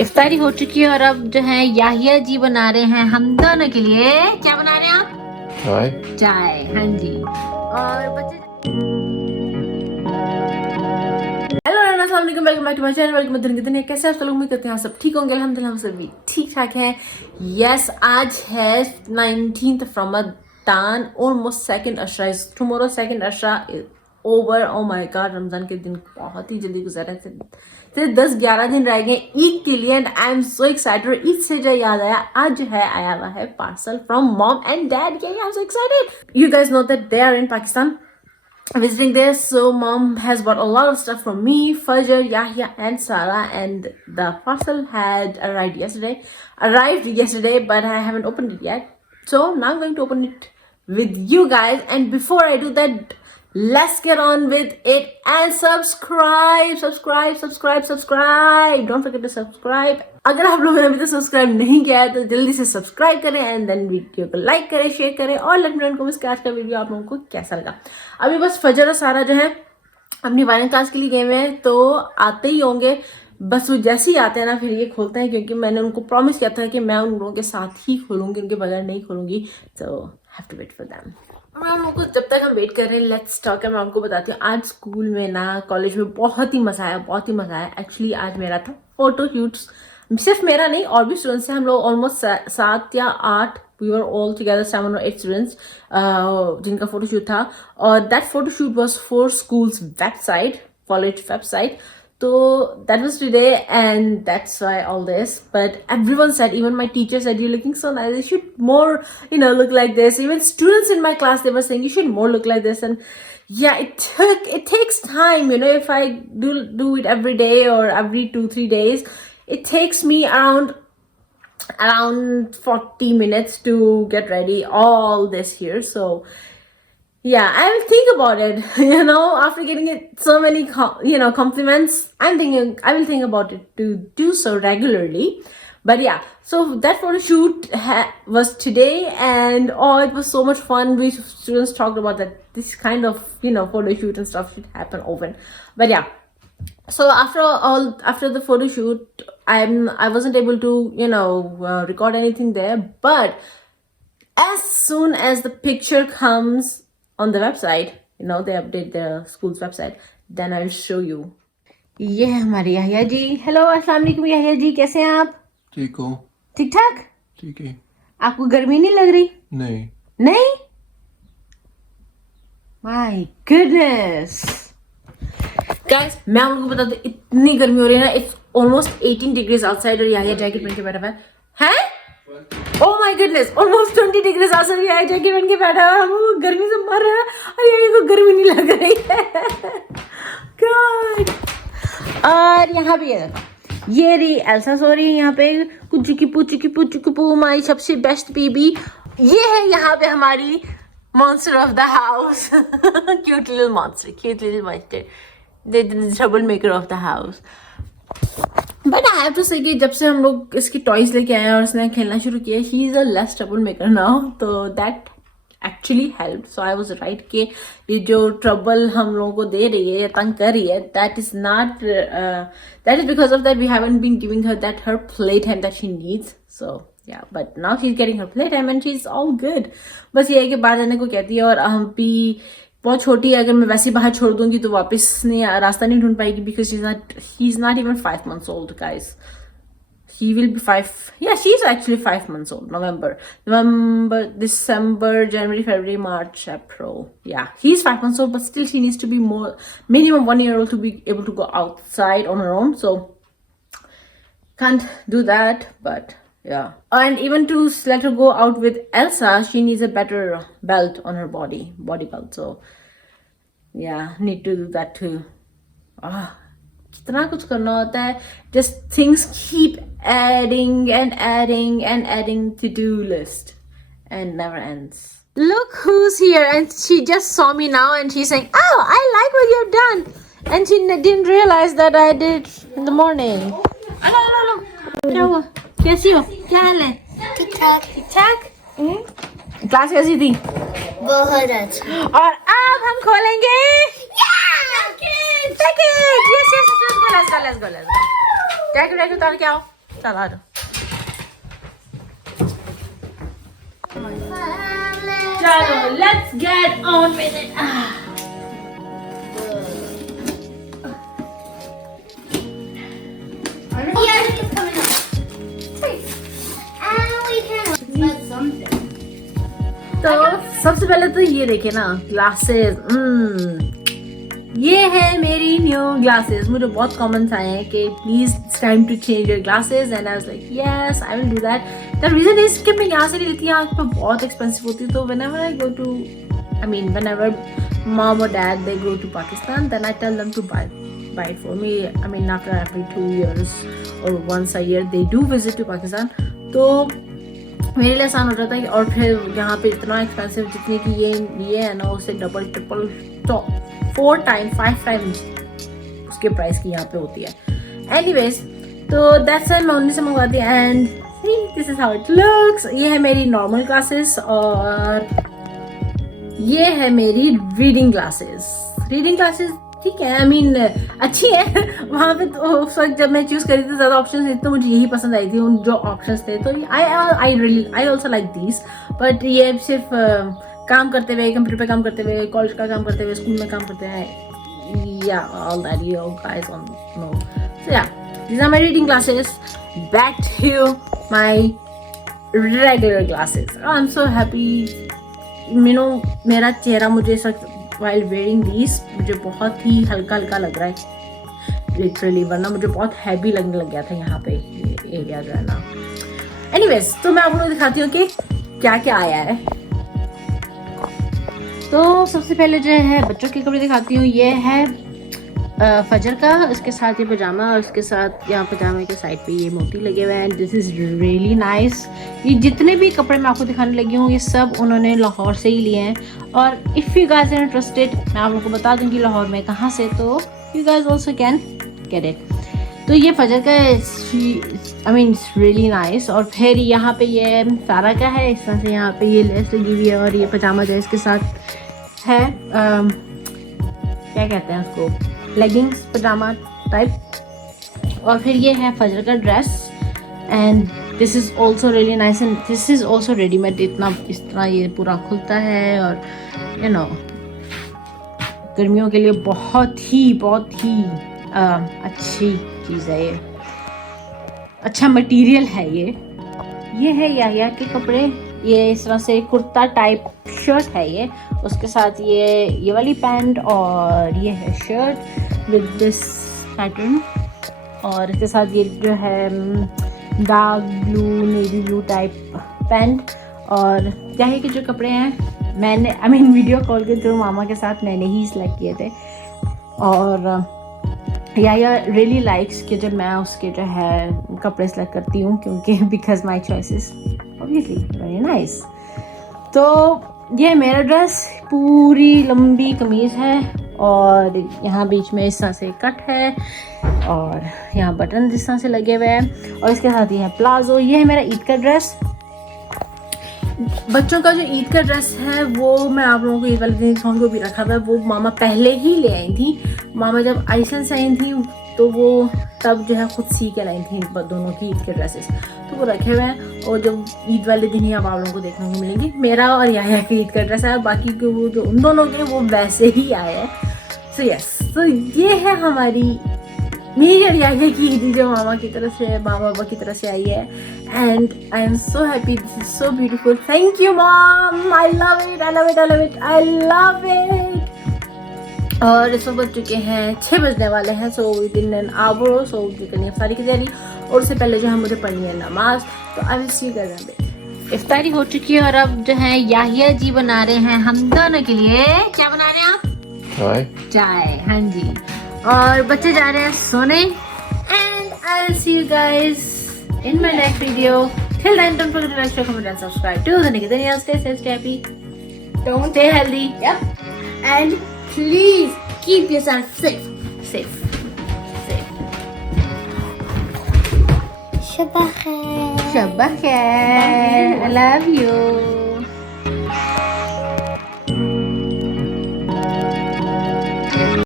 इफ्तारी हो चुकी है और अब जो है याहिया जी बना रहे हैं हम दोनों के लिए। क्या बना रहे हैं आप? चाय। हाँ जी। और बच्चे हेलो अस्सलाम वालेकुम, welcome back to my channel. Welcome दिन कैसे आप सब लोग? उम्मीद करते हैं आप सब ठीक होंगे। अल्हम्दुलिल्लाह हम सब भी ठीक ठाक हैं। यस, आज है 19th रमजान, ऑलमोस्ट सेकंड अशरा इज टुमारो। सेकंड अशरा is over. Oh my God, Ramzan के दिन बहुत ही जल्दी गुजर रहे थे। सिर्फ 10-11 दिन रह गए ईद के लिए and I am so excited. Eid से जो याद आया, आज जो है आया हुआ है parcel from mom and dad. I am so excited. You guys know that they are in Pakistan visiting there, so mom has bought a lot of stuff from me, Fajr, Yahya and Sarah, and the parcel had arrived yesterday, but I haven't opened it yet, so now I'm going to open it with you guys. And before I do that, let's get on with it and subscribe. Don't forget to subscribe. अगर आप लोगों ने अभी तक subscribe नहीं किया है तो जल्दी से सब्सक्राइब करें एंड देन वीडियो को लाइक करें, शेयर करें और लेट मी नो कमेंट्स कि आज का वीडियो आप लोगों को कैसा लगा। अभी बस फजर और सारा जो है अपनी वायरन क्लास के लिए गए हुए हैं, तो आते ही होंगे। बस वो जैसे ही आते हैं ना फिर ये खोलते हैं, क्योंकि मैंने उनको प्रॉमिस किया था कि मैं उन लोगों के साथ ही खोलूंगी, उनके बगैर नहीं खोलूंगी। तो have to wait for them. मैं उन लोगों को जब तक हम वेट कर रहे हैं, लेट्स टॉक। मैं आपको बताती हूँ, आज स्कूल में ना कॉलेज में बहुत ही मजा आया। एक्चुअली आज मेरा था फोटो शूट्स। सिर्फ मेरा नहीं, और भी स्टूडेंट्स हैं। हम लोग ऑलमोस्ट 7 या 8, we were all together 7 or 8 students जिनका फोटोशूट था। और that photoshoot was for school's website, college website. So that was today, and that's why all this. But everyone said, even my teacher said, you're looking so nice. You should more, look like this. Even students in my class, they were saying you should more look like this. And yeah, it takes time, if I do it every day or every 2-3 days, it takes me around 40 minutes to get ready all this here. So yeah, I will think about it, after getting it so many, compliments. I will think about it to do so regularly. But yeah, so that photo shoot was today, and it was so much fun. We students talked about that this kind of, photo shoot and stuff should happen often. But yeah, so after the photo shoot, I wasn't able to, record anything there. But as soon as the picture comes on the website, they update the school's website, then I will show you. ये है हमारे याहिया जी। Hello, अस्सलाम वालेकुम याहिया जी, कैसे हैं आप? ठीक हो? ठीक ठाक? ठीक है। आपको गर्मी नहीं लग रही? नहीं? माय गुडनेस गाइस, मैं आपको बता दूं, इतनी गर्मी हो रही है ना। इट्स ऑलमोस्ट 18 डिग्रीज आउटसाइड और याहिया जैकेट पहन के बैठा हुआ है। Oh my goodness, almost 20 degrees आसपास है। जैकेट पहन के बैठा है, हम गर्मी से मर रहे हैं और ये को गर्मी नहीं लग रही है। God. और यहाँ पे ये रही एल्सा सो रही है यहाँ पे। कुचुकी माई सबसे बेस्ट बेबी। ये है यहाँ पे हमारी monster of the house. Cute little monster, the trouble maker of the house. But I have to say कि जब से हम लोग इसकी टॉयज लेके आए और उसने खेलना शुरू किया, he is a less trouble maker now, तो that actually help. So I was right कि ये जो ट्रबल हम लोगों को दे रही है या तंग कर रही है, that is because of that we haven't been giving her play time that she needs. So yeah, but now she is getting her play time and she is all good. बस ये है कि बाहर जाने को कहती है, और हम भी बहुत छोटी है। अगर मैं वैसे बाहर छोड़ दूंगी तो वापस रास्ता नहीं ढूंढ पाएगी, because he is not even 5 months old, guys. He will be 5. Yeah, she is actually 5 months old. November, December, January, February, March, April. Yeah, he is 5 months old, but still she needs to be minimum 1 year old to be able to go outside on her own. So can't do that, but yeah. And even to let her go out with Elsa, she needs a better belt on her body belt. So yeah, need to do that too. कितना कुछ करना होता है. Just things keep adding to do list and never ends. Look who's here, and she just saw me now and she's saying, oh, I like what you've done, and she didn't realize that I did it in the morning. Hello. क्या हुआ? कैसी हो? क्या हाल है? ठीक ठाक। Class कैसी थी? बहुत अच्छा। और अब हम खोलेंगे package. Yes, let's go। Jacket उतार के आओ। चल आ जाओ। चलो let's get on with it. तो सबसे पहले तो ये देखे ना ग्लासेस। ये है मेरी न्यू ग्लासेस। मुझे बहुत कमेंट्स आए हैं कि please it's time to change your glasses and I was like yes I will do that. The reason is कि मैं यहाँ से नहीं लेती, यहाँ पे बहुत एक्सपेंसिव होती है। तो whenever I go to whenever mom or dad they go to Pakistan, then I tell them to buy it for me. I mean after every 2 years or once a year they do visit to Pakistan. तो मेरे लिए आसान हो जाता है। और फिर यहाँ पे इतना एक्सपेंसिव जितने की ये है ना उससे डबल ट्रिपल 4 टाइम 5 टाइम्स उसके प्राइस की यहाँ पे होती है। एनीवेज तो दैट्स व्हाई मैं उन्हीं से मंगवाती हूँ। And this is how it looks. ये है मेरी नॉर्मल ग्लासेस और ये है मेरी रीडिंग ग्लासेस। रीडिंग ग्लासेस ठीक है, आई मीन अच्छी है। वहाँ पे तो उस वक्त जब मैं चूज करी थी ज़्यादा ऑप्शंस थे तो मुझे यही पसंद आई थी उन जो ऑप्शंस थे। तो I also like these. But ये सिर्फ काम करते हुए, कंप्यूटर पे काम करते हुए, कॉलेज का काम करते हुए, स्कूल में काम करते हैं, yeah all that you guys on know. So yeah these are my reading glasses. Back to my regular glasses. I'm so happy. मेरा चेहरा मुझे इस वक्त while wearing these मुझे बहुत ही हल्का हल्का लग रहा है लिटरली, वरना मुझे बहुत हैवी लगने लग गया था यहाँ पे ये एरिया जो है ना। एनीवेज तो मैं आप लोगों को दिखाती हूँ कि क्या क्या आया है। तो सबसे पहले जो है बच्चों के कपड़े दिखाती हूँ। ये है फजर का, इसके साथ ये पजामा और इसके साथ यहाँ पजामे के साइड पे ये मोती लगे हुए हैं। This is really nice. ये जितने भी कपड़े मैं आपको दिखाने लगी हूँ ये सब उन्होंने लाहौर से ही लिए हैं। और if you guys are interested मैं आप लोगों को बता दूँगी लाहौर में कहाँ से, तो you guys also can get it. तो ये फजर का I mean it's really nice. और फिर यहाँ पे ये सारा का है, इस तरह से यहाँ पे ये लेस लगी हुई है। और ये पजामा जो इसके साथ है क्या कहते हैं उसको, लेगिंग्स पजामा टाइप। और फिर ये है फजर का dress and this is also really nice and this is also readymade. इतना इस तरह ये पूरा खुलता है और यू नो गर्मियों के लिए बहुत ही अच्छी चीज़ है। ये अच्छा मटेरियल है। ये है याया के कपड़े। ये इस तरह से कुर्ता टाइप शर्ट है ये, उसके साथ ये वाली पैंट और ये है शर्ट विद दिस पैटर्न। और इसके साथ ये जो है dark blue navy blue type pant. और याया के जो कपड़े हैं मैंने वीडियो कॉल के थ्रू मामा के साथ मैंने ही सिलेक्ट किए थे। और याया रियली लाइक्स कि जब मैं उसके जो है कपड़े सेलेक्ट करती हूँ, क्योंकि because my choices obviously very nice. तो ये मेरा ड्रेस पूरी लंबी कमीज़ है और यहाँ बीच में इस तरह से कट है और यहाँ बटन इस तरह से लगे हुए हैं। और इसके साथ ये है प्लाजो। ये है मेरा ईद का ड्रेस। बच्चों का जो ईद का ड्रेस है वो मैं आप लोगों को ईद वाले दिन दिखाऊंगी, वो भी रखा हुआ है। वो मामा पहले ही ले आई थी। मामा जब आइसलैंड से आई थी तो वो तब जो है खुद सी के लाई थी दोनों की ईद के ड्रेसेस, तो वो रखे हुए हैं। और जब ईद वाले दिन ही अब आप लोगों को देखने को मिलेंगी मेरा और याया की ईद का ड्रेस है। बाकी के वो जो उन दोनों के वो वैसे ही आए हैं। सो यस, तो ये है हमारी मेरी और याया की ईद जो मामा की तरफ से मामा बाबा की तरफ से आई है। And I am so happy, this is so beautiful. Thank you mom, I love it, I love it, I love it, I love it. और इस वक्त बज चुके हैं 6 बजने वाले हैं। So within an hour so करनी है इफ्तारी की तैयारी। और उससे पहले जो है मुझे पढ़नी है नमाज। तो I will see you guys uh. इफ्तारी हो चुकी है और अब जो है याहिया जी बना रहे हैं हम दोनों के लिए। क्या बना रहे हैं आप? चाय। हाँ जी। और बच्चे जा रहे हैं सोने। And I will see you guys in my next video. Till then, don't forget to like, share, comment and subscribe to Duniya. Stay safe, stay happy, don't stay healthy. Yep. And please keep yourself safe. Safe. Shabbat khair. Shabbat khair. I love you.